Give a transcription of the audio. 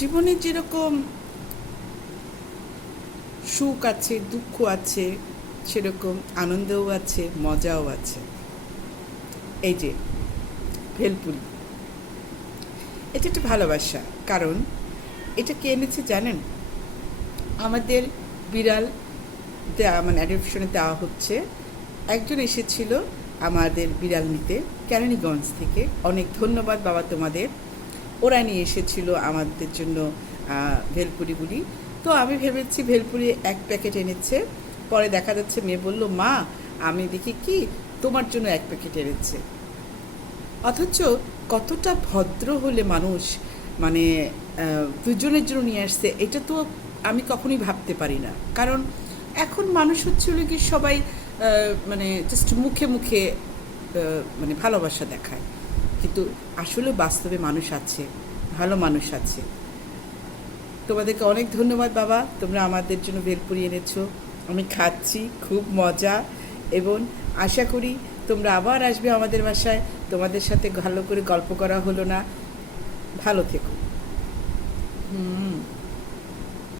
জীবনে যেরকম সুখ আছে, দুঃখ আছে, সেরকম আনন্দও আছে, মজাও আছে। এই যে ভেলপুরি, এটা একটা ভালোবাসা। কারণ এটা কে এনেছে জানেন? আমাদের বিড়াল মানে অ্যাডপশনে দেওয়া হচ্ছে। একজন এসেছিল আমাদের বিড়াল নিতে কেরানীগঞ্জ থেকে। অনেক ধন্যবাদ বাবা তোমাদের। ওরা নিয়ে এসেছিল আমাদের জন্য ভেলপুরিগুলি। তো আমি ভেবেছি ভেলপুরি 1 প্যাকেট এনেছে। পরে দেখা যাচ্ছে মেয়ে বলল, মা আমি দেখি কি তোমার জন্য 1 প্যাকেট এনেছে। অথচ কতটা ভদ্র হলে মানুষ মানে দুজনের জন্য নিয়ে আসছে, এটা তো আমি কখনোই ভাবতে পারি না। কারণ এখন মানুষ হচ্ছিল কি সবাই মানে জাস্ট মুখে মুখে মানে ভালোবাসা দেখায়, কিন্তু আসলে বাস্তবে মানুষ আছে, ভালো মানুষ আছে। তোমাদেরকে অনেক ধন্যবাদ বাবা, তোমরা আমাদের জন্য ভেলপুরি এনেছো। আমি খাচ্ছি, খুব মজা। এবং আশা করি তোমরা আবার আসবে আমাদের বাসায়। তোমাদের সাথে ভালো করে গল্প করা হলো না। ভালো থেকো।